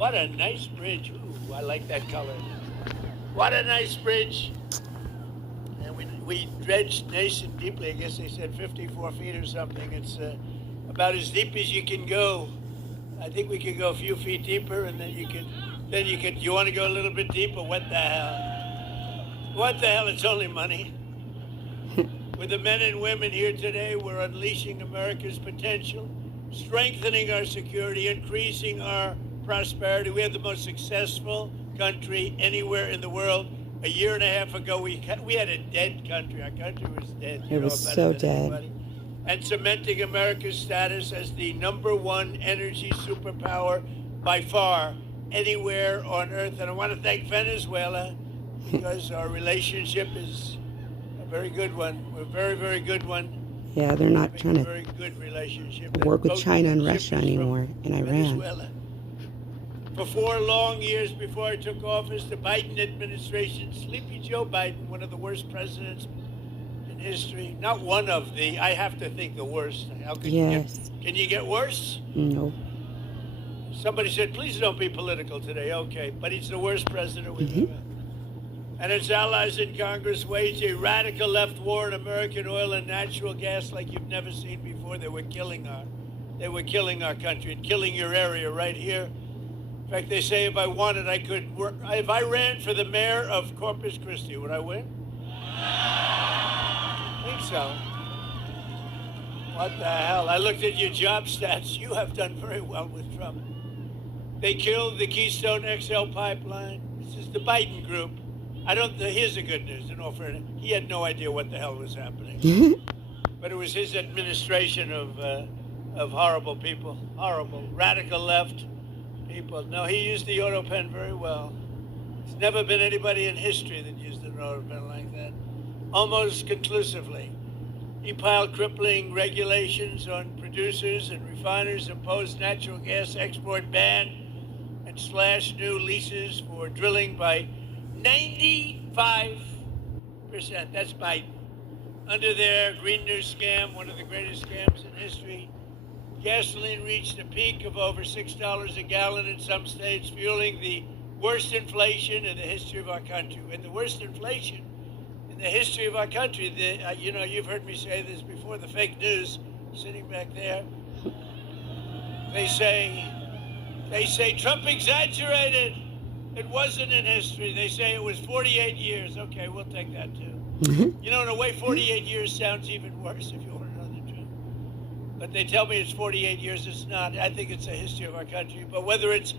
What a nice bridge. Ooh, I like that color. What a nice bridge. And we dredged nice and deeply. I guess they said 54 feet or something. It's about as deep as you can go. I think we could go a few feet deeper, and then you could. You want to go a little bit deeper? What the hell? What the hell? It's only money. With the men and women here today, we're unleashing America's potential, strengthening our security, increasing our prosperity. We have the most successful country anywhere in the world. A year and a half ago, we had a dead country. Our country was dead. It was so dead. Anybody. And cementing America's status as the #1 energy superpower by far anywhere on Earth. And I want to thank Venezuela because our relationship is a very good one. We're a very, very good one. Yeah, they're not trying to very good relationship. work with China and Russia anymore, and Iran. Venezuela. For 4 long years before I took office, the Biden administration, Sleepy Joe Biden, one of the worst presidents in history, not one of the, I have to think the worst. How can Yes. can you get worse? No. Somebody said, please don't be political today. Okay, but he's the worst president we've ever had. And its allies in Congress waged a radical left war on American oil and natural gas like you've never seen before. They were killing our country and killing your area right here. In fact, they say if I wanted, I could work. If I ran for the mayor of Corpus Christi, would I win? I think so. What the hell? I looked at your job stats. You have done very well with Trump. They killed the Keystone XL pipeline. This is the Biden group. Here's the good news. In all fairness, he had no idea what the hell was happening. But it was his administration of horrible people, horrible, radical left people. No, he used the auto pen very well. There's never been anybody in history that used an auto pen like that. Almost conclusively. He piled crippling regulations on producers and refiners, imposed natural gas export ban, and slashed new leases for drilling by 95%. That's Biden. Under their Green New scam, one of the greatest scams in history, gasoline reached a peak of over $6 a gallon in some states, fueling the worst inflation in the history of our country. And the worst inflation in the history of our country, you've heard me say this before, the fake news sitting back there. They say Trump exaggerated. It wasn't in history. They say it was 48 years. Okay, we'll take that too. In a way, 48 years sounds even worse if you want to know the truth. But they tell me it's 48 years. It's not. I think it's the history of our country. But whether it's